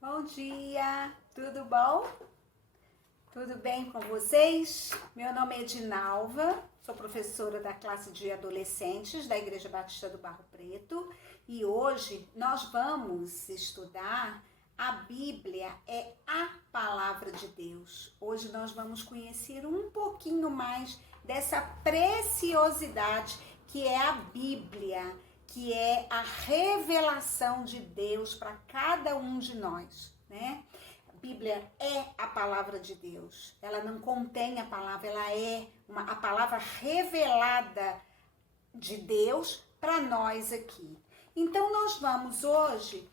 Bom dia, tudo bom? Tudo bem com vocês? Meu nome é Edinalva, sou professora da classe de adolescentes da Igreja Batista do Barro Preto e hoje nós vamos estudar a Bíblia, é a Palavra de Deus. Hoje nós vamos conhecer um pouquinho mais dessa preciosidade que é a Bíblia, que é a revelação de Deus para cada um de nós, né? A Bíblia é a palavra de Deus. Ela não contém a palavra, ela é a palavra revelada de Deus para nós aqui. Então nós vamos hoje,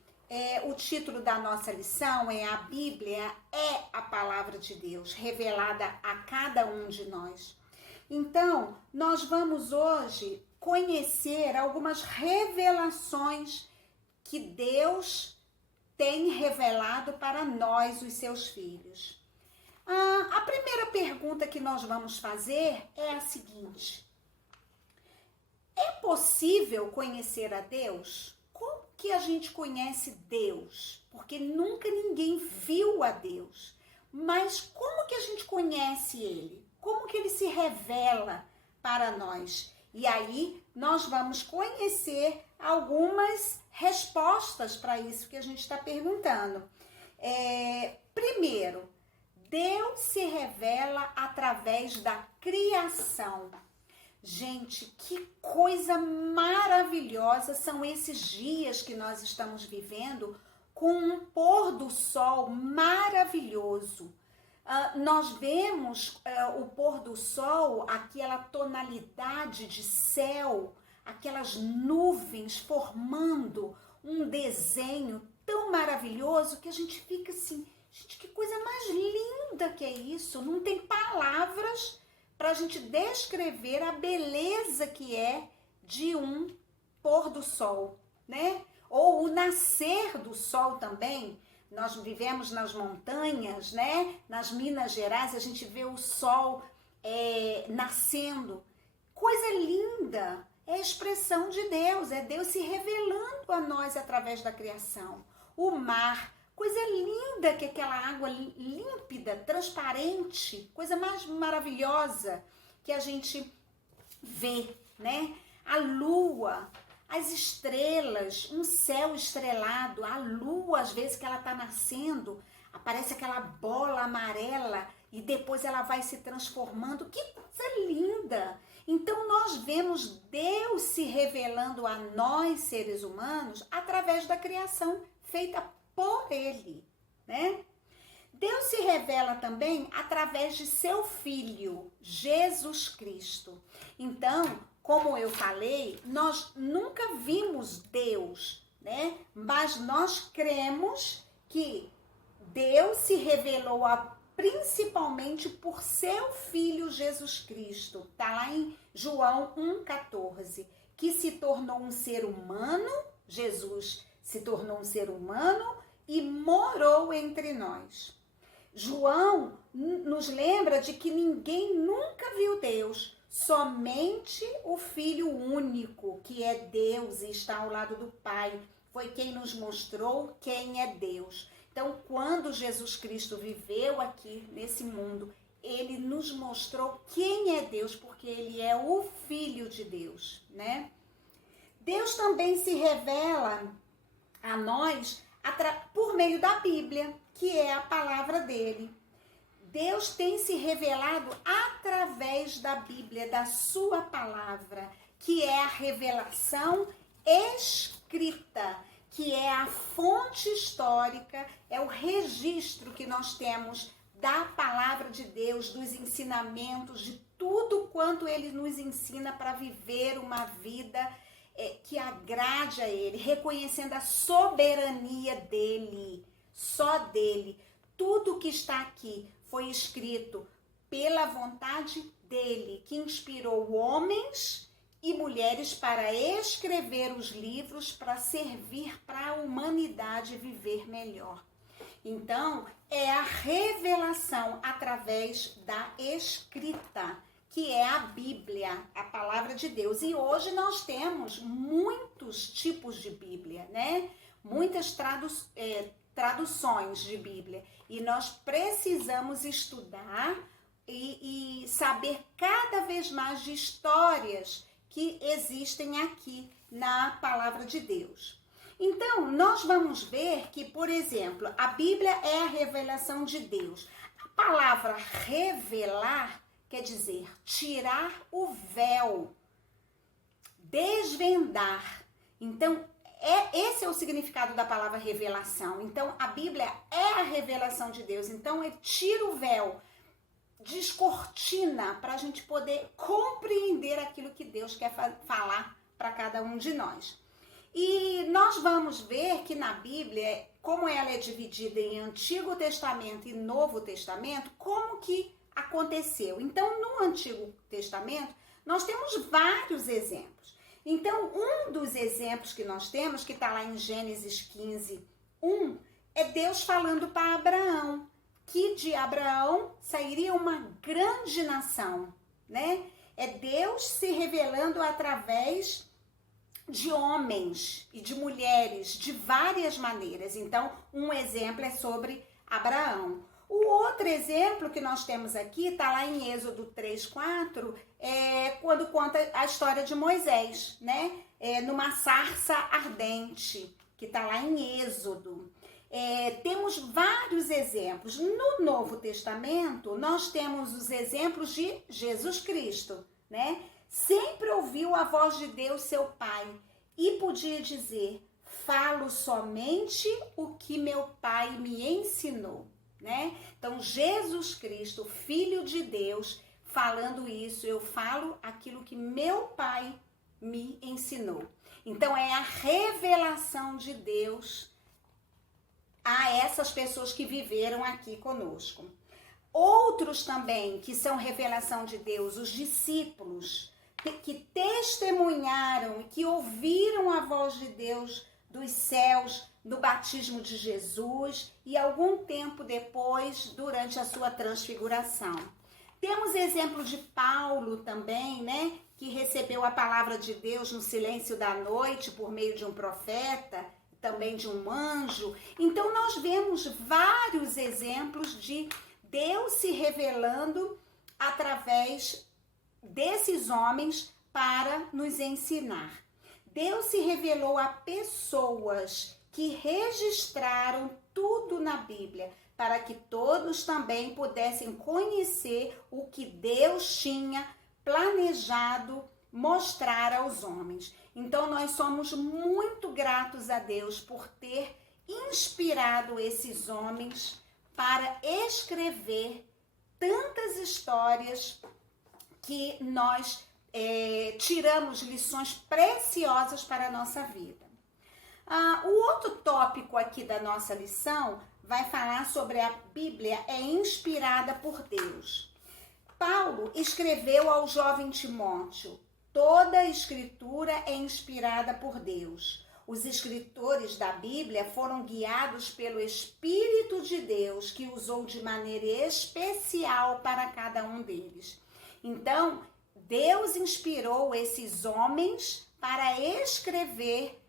o título da nossa lição é A Bíblia é a palavra de Deus, revelada a cada um de nós. Então, nós vamos hoje conhecer algumas revelações que Deus tem revelado para nós, os seus filhos. A primeira pergunta que nós vamos fazer é a seguinte: é possível conhecer a Deus? Como que a gente conhece Deus? Porque nunca ninguém viu a Deus. Mas como que a gente conhece Ele? Como que Ele se revela para nós? E aí nós vamos conhecer algumas respostas para isso que a gente está perguntando. Primeiro, Deus se revela através da criação. Gente, que coisa maravilhosa são esses dias que nós estamos vivendo com um pôr do sol maravilhoso. Nós vemos o pôr do sol, aquela tonalidade de céu, aquelas nuvens formando um desenho tão maravilhoso que a gente fica assim, gente, que coisa mais linda que é isso. Não tem palavras para a gente descrever a beleza que é de um pôr do sol, né? Ou o nascer do sol também. Nós vivemos nas montanhas, né? Nas Minas Gerais, a gente vê o sol nascendo. Coisa linda! É a expressão de Deus, é Deus se revelando a nós através da criação. O mar, coisa linda que é aquela água límpida, transparente, coisa mais maravilhosa que a gente vê, né? A lua, as estrelas, um céu estrelado, a lua, às vezes que ela está nascendo, aparece aquela bola amarela e depois ela vai se transformando. Que coisa linda! Então nós vemos Deus se revelando a nós, seres humanos, através da criação feita por Ele, né? Deus se revela também através de seu Filho, Jesus Cristo. Então, como eu falei, nós nunca vimos Deus, né? Mas nós cremos que Deus se revelou principalmente por seu Filho Jesus Cristo. Está lá em João 1,14, que se tornou um ser humano, Jesus se tornou um ser humano e morou entre nós. João nos lembra de que ninguém nunca viu Deus, somente o Filho único, que é Deus e está ao lado do Pai, foi quem nos mostrou quem é Deus. Então, quando Jesus Cristo viveu aqui nesse mundo, ele nos mostrou quem é Deus, porque ele é o Filho de Deus, né? Deus também se revela a nós por meio da Bíblia, que é a palavra dele. Deus tem se revelado através da Bíblia, da sua palavra, que é a revelação escrita, que é a fonte histórica, é o registro que nós temos da palavra de Deus, dos ensinamentos, de tudo quanto ele nos ensina para viver uma vida que agrade a ele, reconhecendo a soberania dele, só dele. Tudo que está aqui foi escrito pela vontade dele, que inspirou homens e mulheres para escrever os livros para servir para a humanidade viver melhor. Então, é a revelação através da escrita, que é a Bíblia, a palavra de Deus. E hoje nós temos muitos tipos de Bíblia, né? Muitas traduções de Bíblia. E nós precisamos estudar e saber cada vez mais de histórias que existem aqui na palavra de Deus. Então, nós vamos ver que, por exemplo, a Bíblia é a revelação de Deus. A palavra revelar quer dizer tirar o véu, desvendar. Então, esse é o significado da palavra revelação. Então, a Bíblia é a revelação de Deus. Então, ele tira o véu, descortina para a gente poder compreender aquilo que Deus quer falar para cada um de nós. E nós vamos ver que na Bíblia, como ela é dividida em Antigo Testamento e Novo Testamento, como que aconteceu. Então, no Antigo Testamento, nós temos vários exemplos. Então, um dos exemplos que nós temos, que está lá em Gênesis 15, 1, é Deus falando para Abraão, que de Abraão sairia uma grande nação, né? É Deus se revelando através de homens e de mulheres, de várias maneiras. Então, um exemplo é sobre Abraão. O outro exemplo que nós temos aqui, está lá em Êxodo 3:4, quando conta a história de Moisés, né? Numa sarça ardente, que está lá em Êxodo. Temos vários exemplos. No Novo Testamento, nós temos os exemplos de Jesus Cristo, né? Sempre ouviu a voz de Deus, seu Pai, e podia dizer: falo somente o que meu Pai me ensinou, né? Então, Jesus Cristo, Filho de Deus, falando isso, eu falo aquilo que meu Pai me ensinou. Então, é a revelação de Deus a essas pessoas que viveram aqui conosco. Outros também que são revelação de Deus, os discípulos, que testemunharam e que ouviram a voz de Deus dos céus no batismo de Jesus e algum tempo depois, durante a sua transfiguração. Temos exemplo de Paulo também, né, que recebeu a palavra de Deus no silêncio da noite por meio de um profeta, também de um anjo. Então nós vemos vários exemplos de Deus se revelando através desses homens para nos ensinar. Deus se revelou a pessoas que registraram tudo na Bíblia, para que todos também pudessem conhecer o que Deus tinha planejado mostrar aos homens. Então nós somos muito gratos a Deus por ter inspirado esses homens para escrever tantas histórias que nós tiramos lições preciosas para a nossa vida. O outro tópico aqui da nossa lição vai falar sobre a Bíblia é inspirada por Deus. Paulo escreveu ao jovem Timóteo: toda a escritura é inspirada por Deus. Os escritores da Bíblia foram guiados pelo Espírito de Deus, que usou de maneira especial para cada um deles. Então, Deus inspirou esses homens para escrever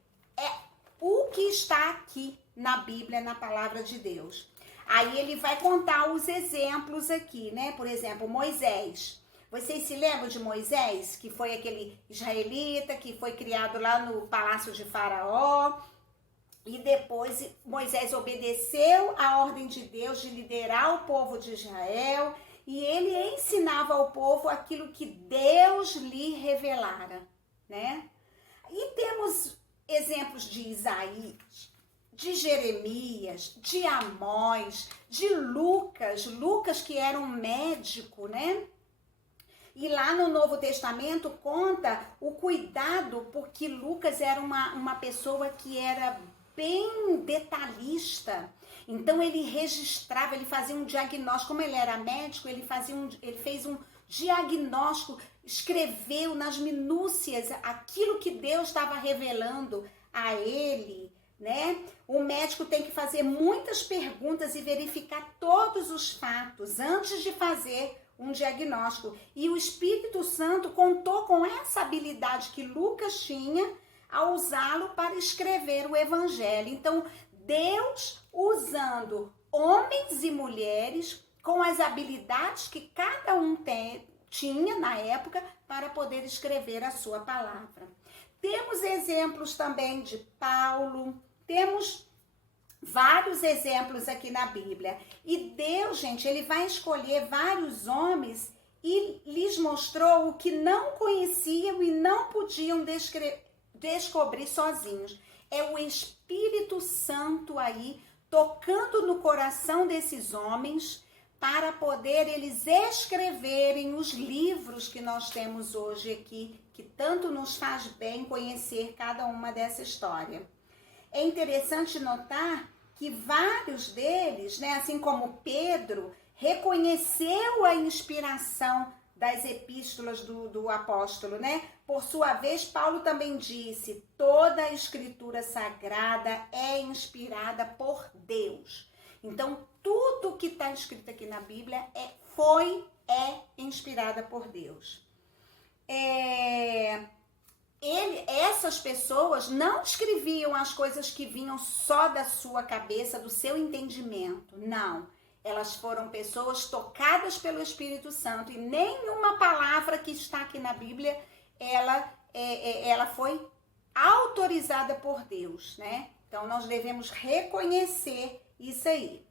o que está aqui na Bíblia, na palavra de Deus. Aí ele vai contar os exemplos aqui, né? Por exemplo, Moisés. Vocês se lembram de Moisés, que foi aquele israelita que foi criado lá no palácio de Faraó? E depois Moisés obedeceu a ordem de Deus de liderar o povo de Israel. E ele ensinava ao povo aquilo que Deus lhe revelara, né? E temos exemplos de Isaías, de Jeremias, de Amós, de Lucas que era um médico, né? E lá no Novo Testamento conta o cuidado, porque Lucas era uma pessoa que era bem detalhista. Então ele registrava, ele fazia um diagnóstico, como ele era médico, ele fez um diagnóstico, escreveu nas minúcias aquilo que Deus estava revelando a ele, né? O médico tem que fazer muitas perguntas e verificar todos os fatos antes de fazer um diagnóstico. E o Espírito Santo contou com essa habilidade que Lucas tinha ao usá-lo para escrever o Evangelho. Então, Deus usando homens e mulheres com as habilidades que cada um tinha na época para poder escrever a sua palavra. Temos exemplos também de Paulo, temos vários exemplos aqui na Bíblia. E Deus, gente, ele vai escolher vários homens e lhes mostrou o que não conheciam e não podiam descobrir sozinhos. É o Espírito Santo aí tocando no coração desses homens para poder eles escreverem os livros que nós temos hoje aqui, que tanto nos faz bem conhecer cada uma dessa história. É interessante notar que vários deles, né, assim como Pedro, reconheceu a inspiração das epístolas do apóstolo, né? Por sua vez, Paulo também disse: toda a escritura sagrada é inspirada por Deus. Então, tudo que está escrito aqui na Bíblia é inspirada por Deus. Essas pessoas não escreviam as coisas que vinham só da sua cabeça, do seu entendimento. Não. Elas foram pessoas tocadas pelo Espírito Santo e nenhuma palavra que está aqui na Bíblia, ela foi autorizada por Deus, né? Então, nós devemos reconhecer isso aí.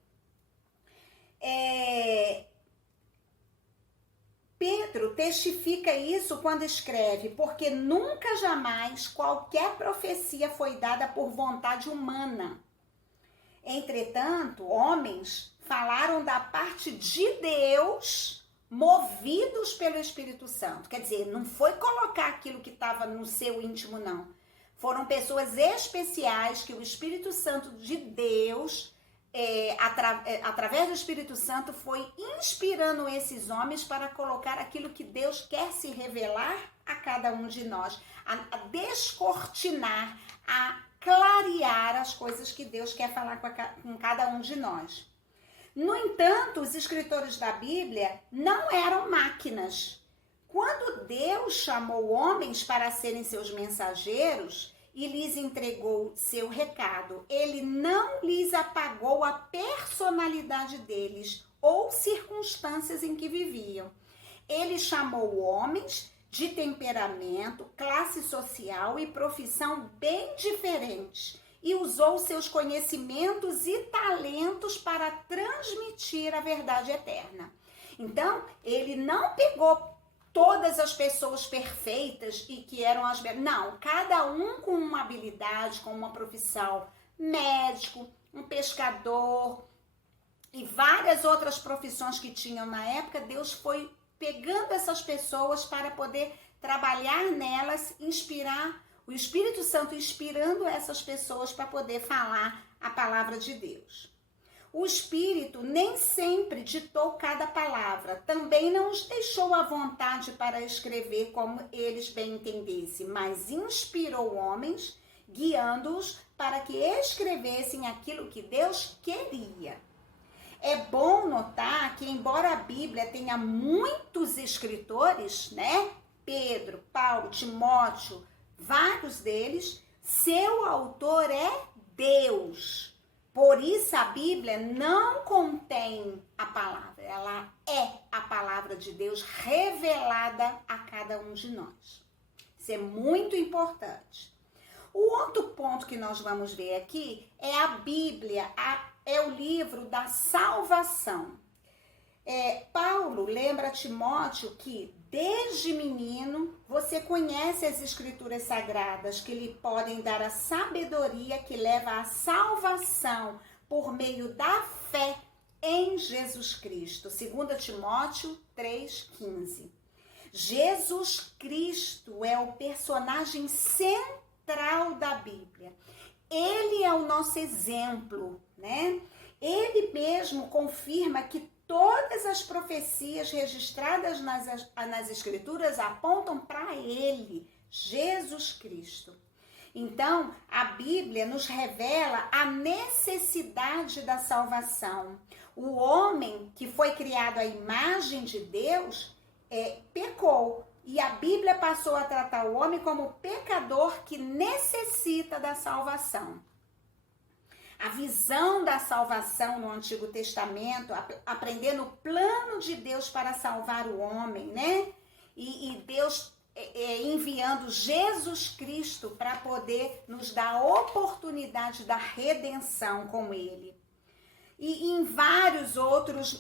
Pedro testifica isso quando escreve: porque nunca jamais qualquer profecia foi dada por vontade humana. Entretanto, homens falaram da parte de Deus, movidos pelo Espírito Santo. Quer dizer, não foi colocar aquilo que estava no seu íntimo, não. Foram pessoas especiais que o Espírito Santo de Deus, através do Espírito Santo, foi inspirando esses homens para colocar aquilo que Deus quer se revelar a cada um de nós, a descortinar, a clarear as coisas que Deus quer falar com cada um de nós. No entanto, os escritores da Bíblia não eram máquinas. Quando Deus chamou homens para serem seus mensageiros e lhes entregou seu recado, ele não lhes apagou a personalidade deles ou circunstâncias em que viviam. Ele chamou homens de temperamento, classe social e profissão bem diferentes e usou seus conhecimentos e talentos para transmitir a verdade eterna. Então, ele não pegou todas as pessoas perfeitas e que eram as... Não, cada um com uma habilidade, com uma profissão, médico, um pescador e várias outras profissões que tinham na época. Deus foi pegando essas pessoas para poder trabalhar nelas, inspirar, o Espírito Santo inspirando essas pessoas para poder falar a palavra de Deus. O Espírito nem sempre ditou cada palavra, também não os deixou à vontade para escrever como eles bem entendessem, mas inspirou homens, guiando-os para que escrevessem aquilo que Deus queria. É bom notar que, embora a Bíblia tenha muitos escritores, né? Pedro, Paulo, Timóteo, vários deles, seu autor é Deus. Por isso a Bíblia não contém a palavra, ela é a palavra de Deus revelada a cada um de nós. Isso é muito importante. O outro ponto que nós vamos ver aqui é a Bíblia, é o livro da salvação. Paulo lembra a Timóteo que desde menino você conhece as escrituras sagradas que lhe podem dar a sabedoria que leva à salvação por meio da fé em Jesus Cristo. 2 Timóteo 3,15. Jesus Cristo é o personagem central da Bíblia. Ele é o nosso exemplo, né? Ele mesmo confirma que todas as profecias registradas nas Escrituras apontam para ele, Jesus Cristo. Então, a Bíblia nos revela a necessidade da salvação. O homem que foi criado à imagem de Deus pecou. E a Bíblia passou a tratar o homem como pecador que necessita da salvação. a visão da salvação no Antigo Testamento, aprendendo o plano de Deus para salvar o homem, né? E Deus enviando Jesus Cristo para poder nos dar a oportunidade da redenção com Ele. E em vários outros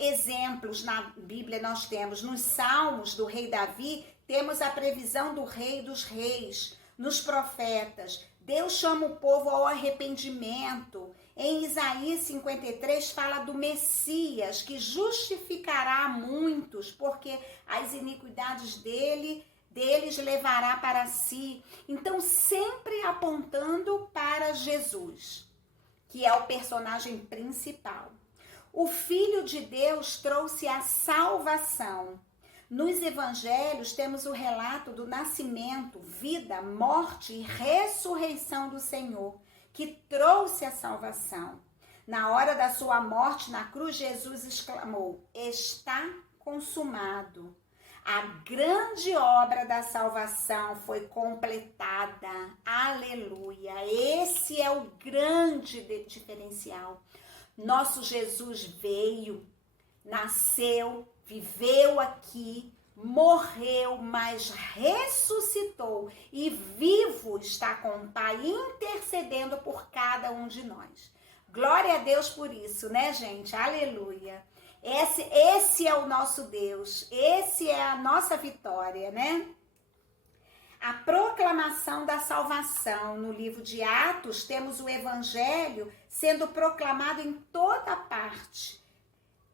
exemplos na Bíblia nós temos, nos Salmos do rei Davi, temos a previsão do Rei dos Reis. Nos profetas, Deus chama o povo ao arrependimento. Em Isaías 53 fala do Messias, que justificará muitos, porque as iniquidades deles levará para si. Então, sempre apontando para Jesus, que é o personagem principal. O Filho de Deus trouxe a salvação. Nos evangelhos temos o relato do nascimento, vida, morte e ressurreição do Senhor, que trouxe a salvação. Na hora da sua morte na cruz, Jesus exclamou: está consumado. A grande obra da salvação foi completada. Aleluia! Esse é o grande diferencial. Nosso Jesus veio, nasceu, viveu aqui, morreu, mas ressuscitou e vivo está com o Pai intercedendo por cada um de nós. Glória a Deus por isso, né, gente? Aleluia! Esse é o nosso Deus, esse é a nossa vitória, né? A proclamação da salvação. No livro de Atos, temos o evangelho sendo proclamado em toda parte.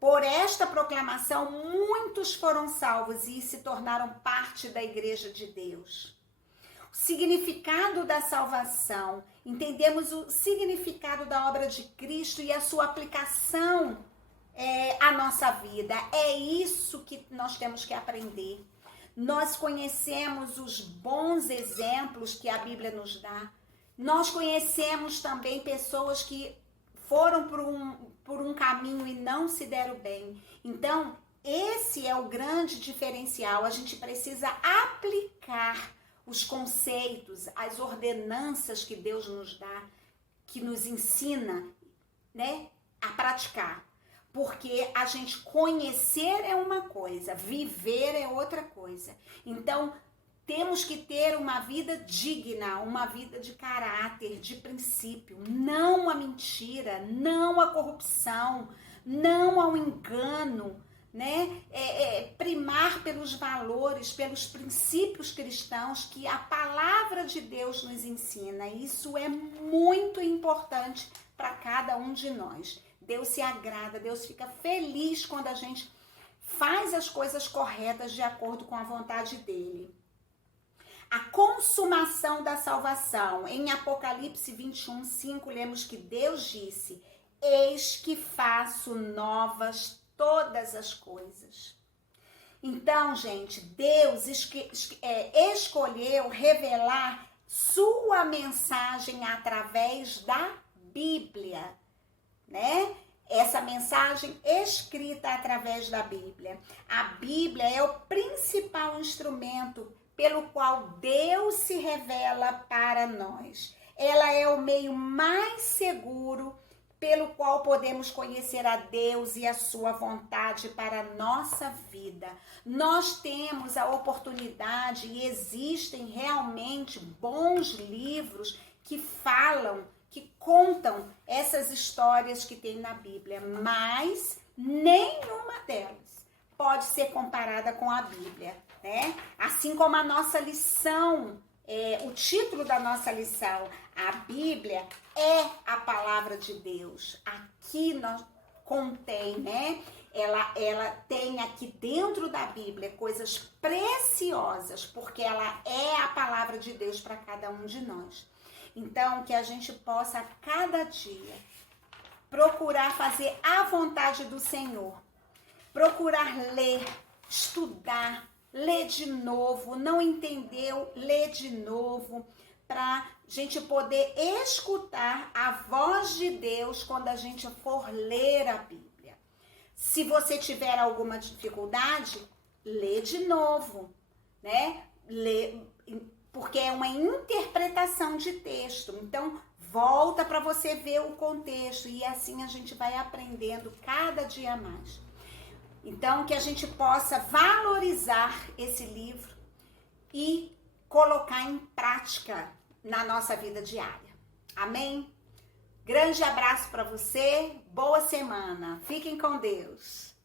Por esta proclamação, muitos foram salvos e se tornaram parte da igreja de Deus. O significado da salvação. Entendemos o significado da obra de Cristo e a sua aplicação à nossa vida. É isso que nós temos que aprender. Nós conhecemos os bons exemplos que a Bíblia nos dá. Nós conhecemos também pessoas que foram por um caminho e não se deram bem. Então, esse é o grande diferencial. A gente precisa aplicar os conceitos, as ordenanças que Deus nos dá, que nos ensina, né, a praticar. Porque a gente conhecer é uma coisa, viver é outra coisa. Então, temos que ter uma vida digna, uma vida de caráter, de princípio. Não a mentira, não a corrupção, não ao engano, né? Primar pelos valores, pelos princípios cristãos que a palavra de Deus nos ensina. Isso é muito importante para cada um de nós. Deus se agrada, Deus fica feliz quando a gente faz as coisas corretas de acordo com a vontade dele. A consumação da salvação. Em Apocalipse 21:5, lemos que Deus disse: eis que faço novas todas as coisas. Então, gente, Deus escolheu revelar sua mensagem através da Bíblia, né? Essa mensagem escrita através da Bíblia. A Bíblia é o principal instrumento pelo qual Deus se revela para nós. Ela é o meio mais seguro pelo qual podemos conhecer a Deus e a sua vontade para a nossa vida. Nós temos a oportunidade e existem realmente bons livros que falam, que contam essas histórias que tem na Bíblia, mas nenhuma delas pode ser comparada com a Bíblia, né? Assim como a nossa lição, o título da nossa lição, a Bíblia é a palavra de Deus. Aqui nós contém, né? Ela tem aqui dentro da Bíblia coisas preciosas, porque ela é a palavra de Deus para cada um de nós. Então, que a gente possa, a cada dia, procurar fazer a vontade do Senhor. Procurar ler, estudar, ler de novo. Não entendeu? Ler de novo. Para a gente poder escutar a voz de Deus quando a gente for ler a Bíblia. Se você tiver alguma dificuldade, lê de novo, né? Lê, porque é uma interpretação de texto. Então, volta para você ver o contexto e assim a gente vai aprendendo cada dia mais. Então, que a gente possa valorizar esse livro e colocar em prática na nossa vida diária. Amém? Grande abraço para você, boa semana. Fiquem com Deus.